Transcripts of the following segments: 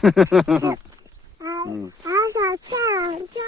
小象车。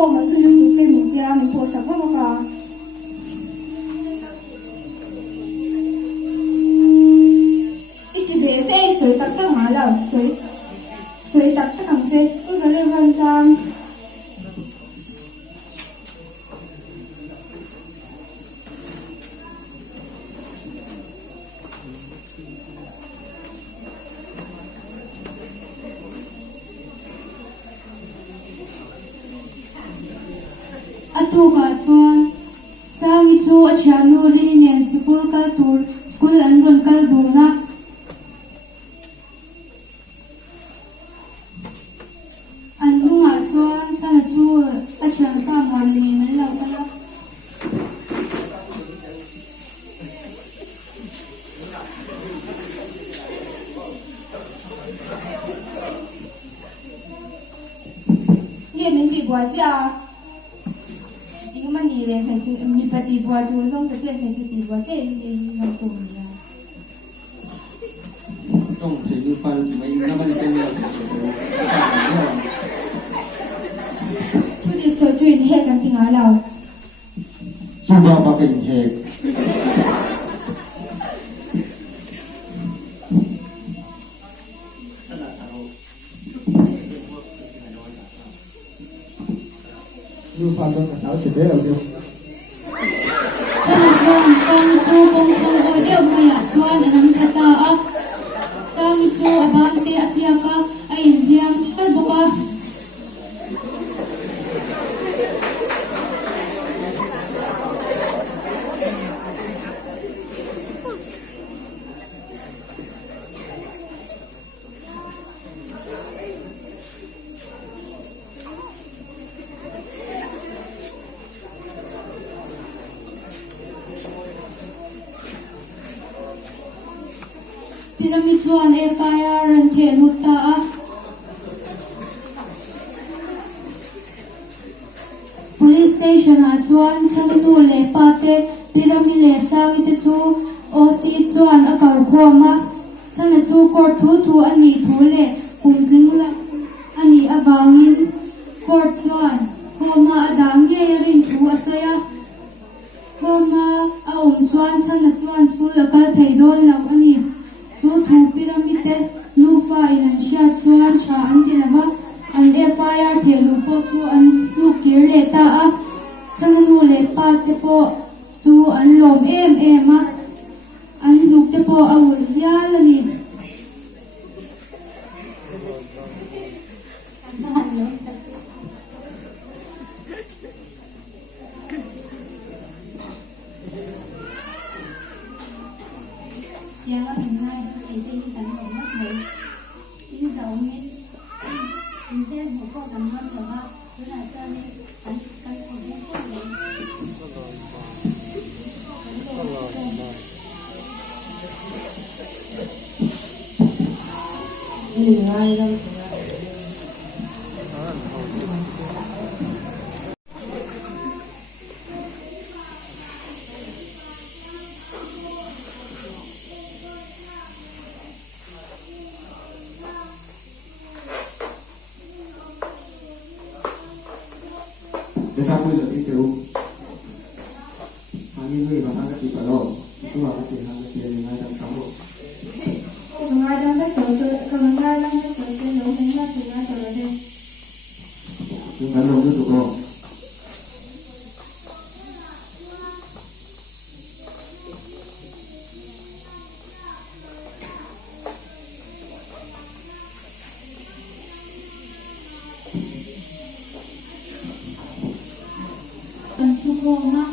我们日语对名家，民国什么？水特得咁啫，不過呢份站。Atuba chuan sangi chu achanu ri nen school an run kal dur na an lunga chuan sana chu achan pa man ni nan lo kala ye min ti bua siaมันนี่เลยเป็นมีปฏิบัติดูส่งจะเจ็บเป็นปฏิบัติเจ็บยังตัวนี้ต้องถือฟันไม่งั้นมันจะไม่เอาทุกทีส่วนจุนเหตุกันที่งานเราจุดเราเป็นเหตุดูฟันต้องหนาวเฉยๆเอาเดียวฉันชวนสังชูบงคงโอเดียวมาอยากชวนน้ำชะตาอ่ะสังชูอบานเตะที่ก็ไอ้เดียงสัตว์บ้าพีระมิดชวนFIRรันเทลุตตาpolice station อาชวนฉันดูเลปาเตพีระมิดเลสาวิตชูโอซีชวนอากาศโคมาฉันชูกอดทูอันนี้ทูเลปุ่มถึงละอันนี้อบางินกอดชวนโคมาอดังเยรินทูอสยาโคมาอาชวนฉันชวนสูลกาไทยโดนแล้วอันนี้ชูทูพีระมิดนูฟาอินันเชียชวนชาอันที่ละว่าอันFIRเทลูโปชูอันลูกเกียร์เลตาอ่ะฉันนูเลปาเตโปชูอันลมอ่ะอันลูกเตโปเอายาละนี่ยังว่าเป็นง่ายไอ้ที่ฉันบอกว่าเลยที่เราเนี่ยมีเรื่องหัวข้อสำคัญแต่ว่าเวลาจะเนี่ยการของหัวข้อเลยง่ายเลยจะทำมือที่เดียวทางนี้ด้วยมาทางกระติกกระโดดตัวกระติกทางกระติกยังไงทำทั้งหมดง่ายดังได้ตัวเจอกำลังง่ายดังได้ตัวเจอลงในมาสิ่งนั้นตัวเดียวถึงการลงด้วยตัวก็ทุกคนนะ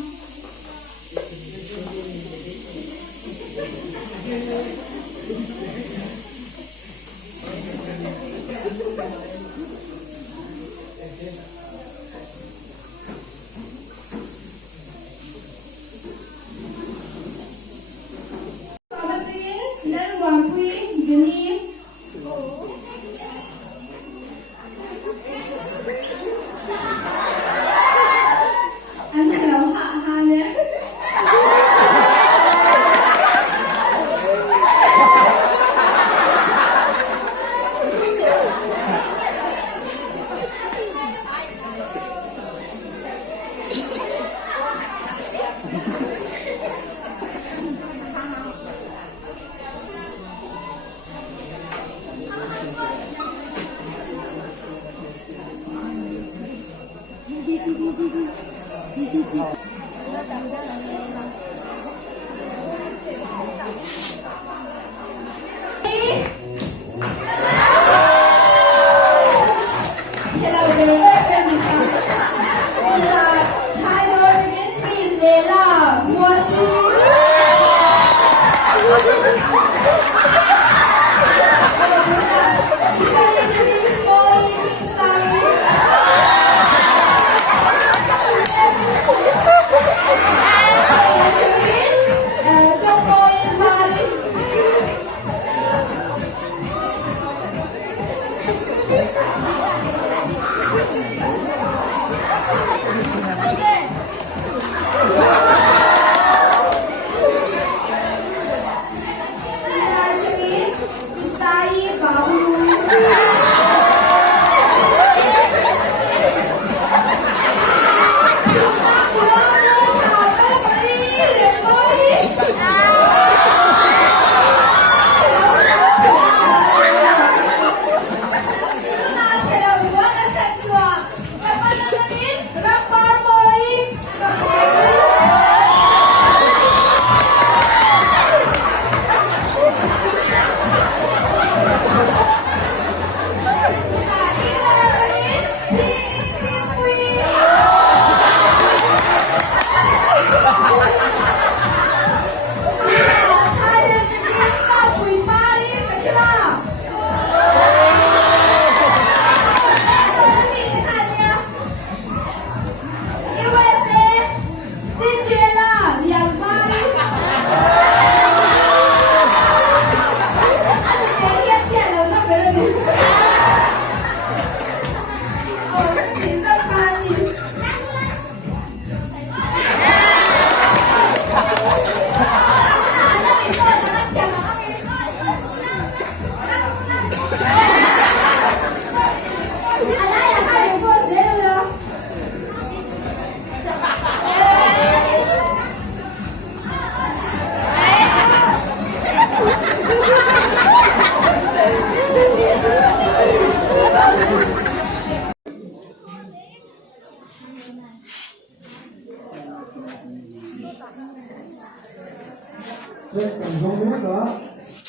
Không biết nữa.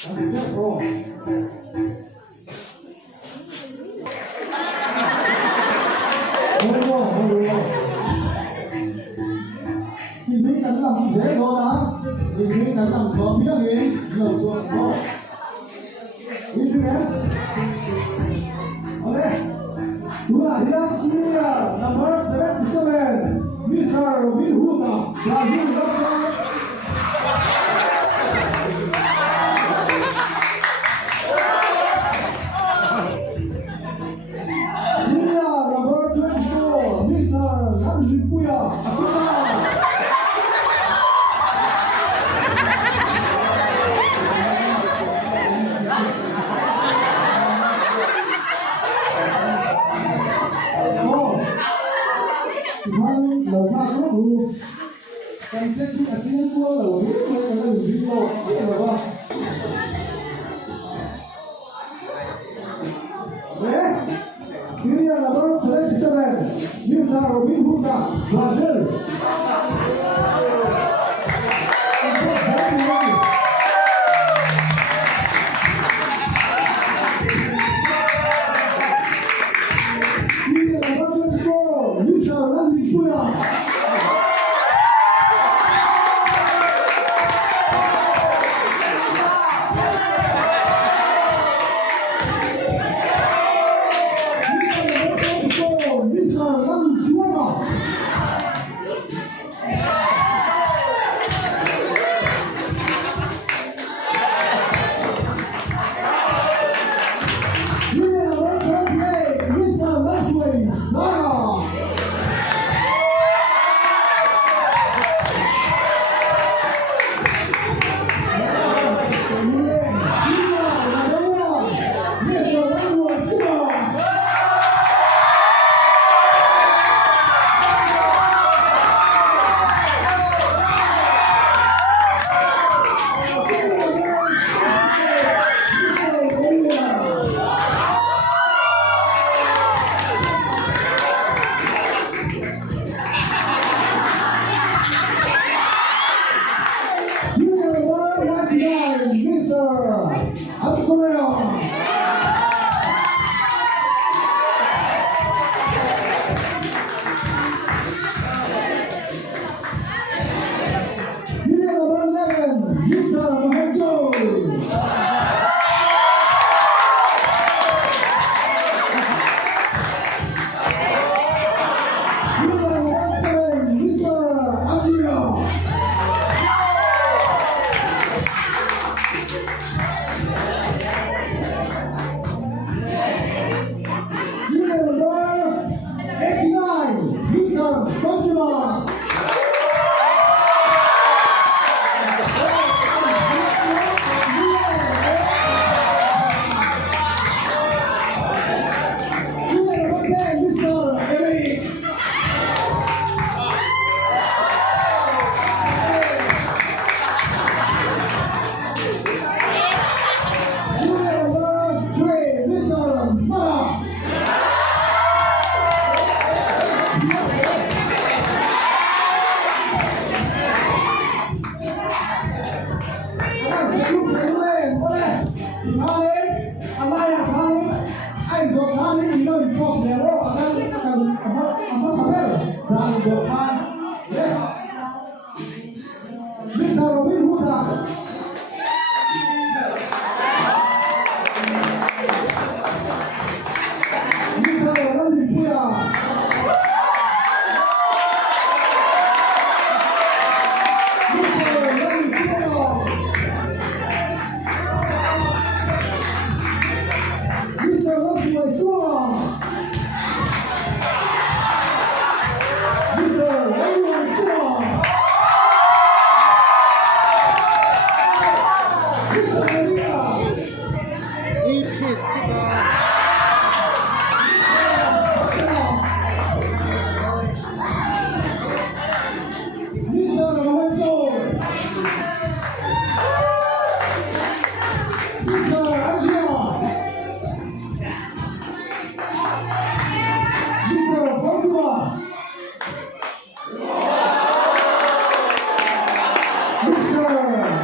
Anh biết không? Không được. Thì biết đánh làm dễ thôi đó. Thì biết đánh làm khó biết gì? Nhiều chuyện khó. Đi đi em. Okay. Dua hilang Syria number 77 Mr. Robin Huda Brazil Doctor. Syria number 24 Mr. Nanji Puya Afrika. Đầu pha rất đủ, còn trên cái trên cua là đủ hết, bây giờ nó đủ đi rồi, biết rồi không? Đấy, Syria là bao nhiêu đấy sẽ về, như sao Robin Huda, Brazil.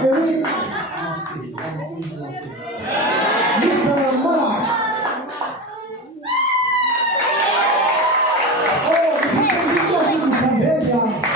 Eric, Mr. Mark. Oh, hey, you got to come here, yeah.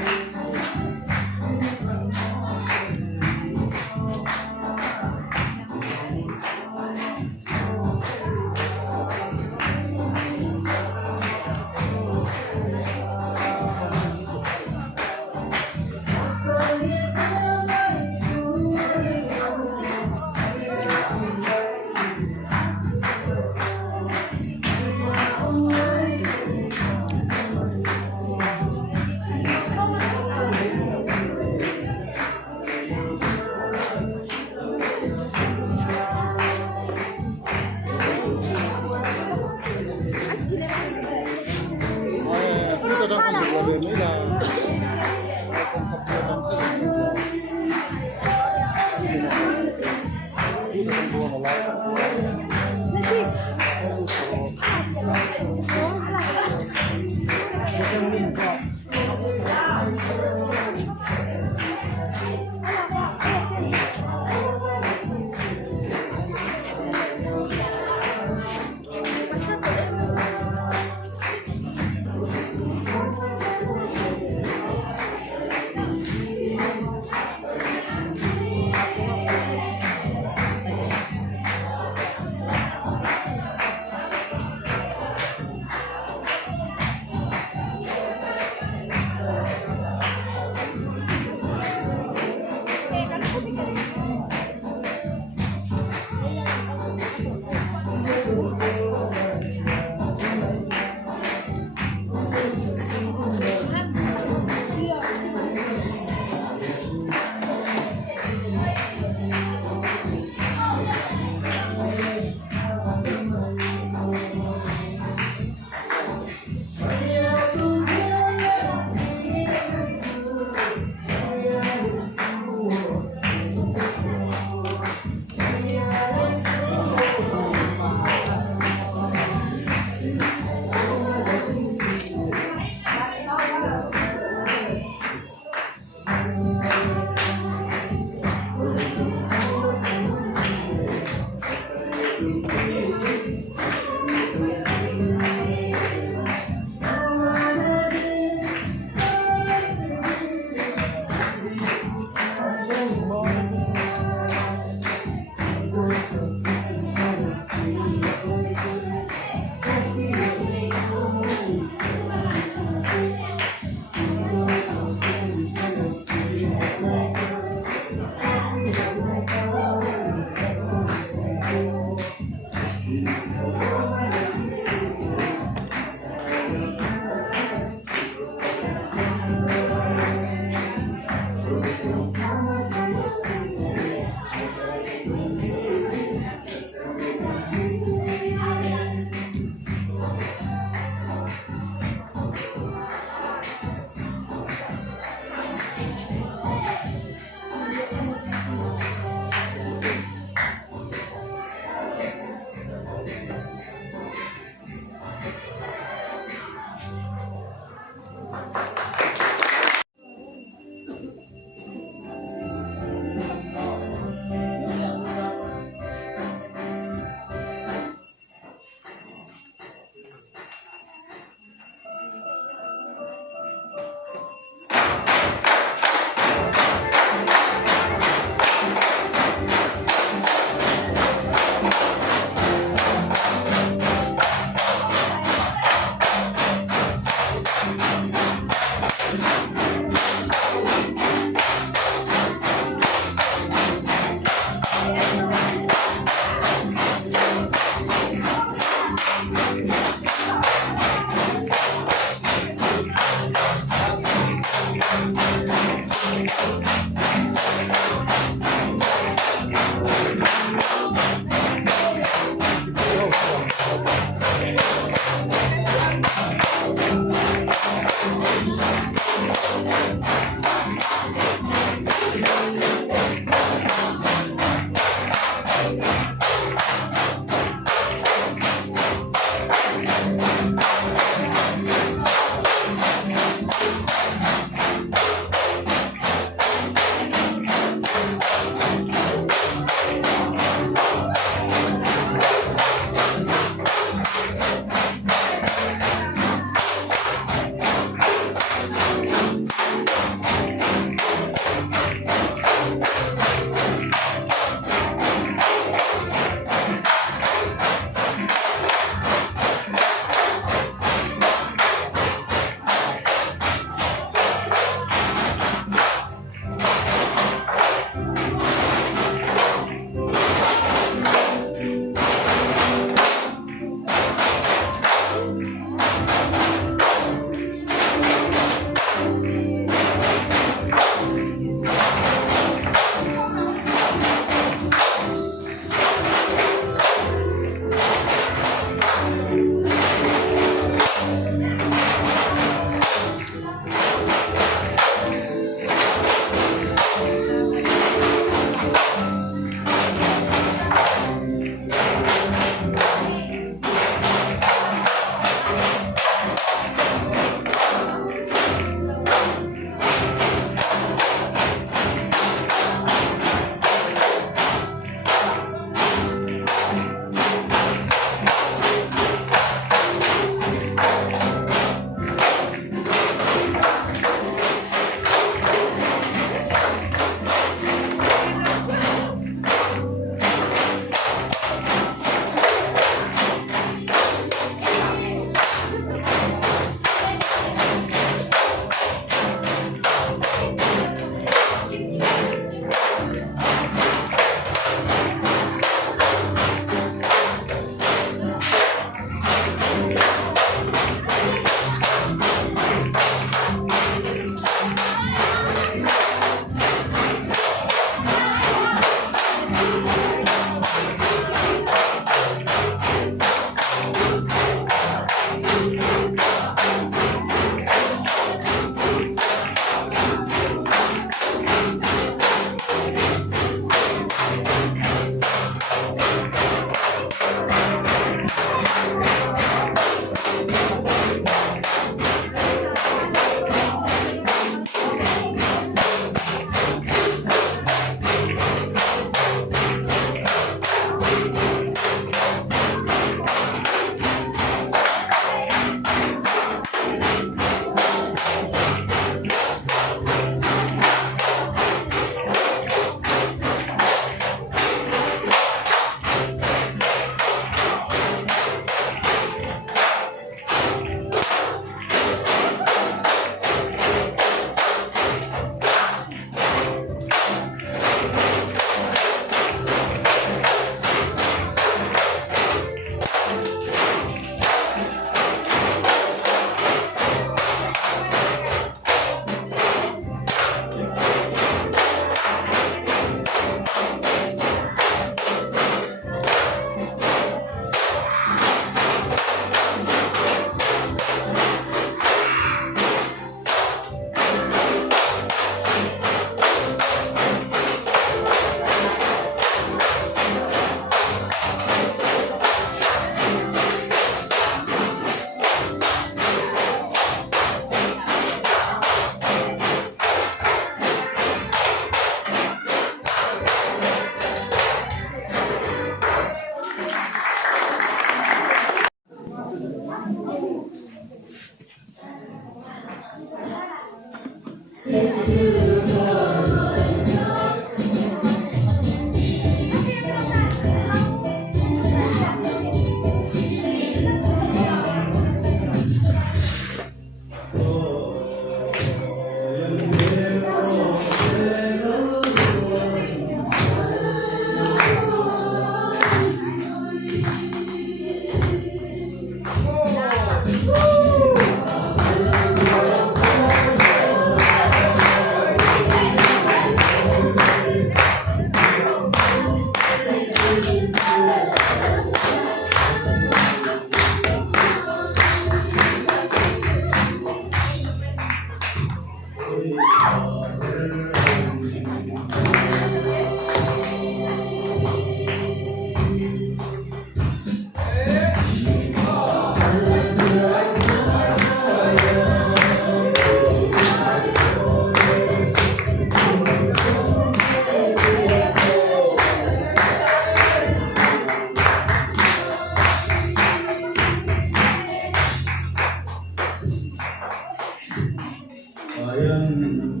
Ayan.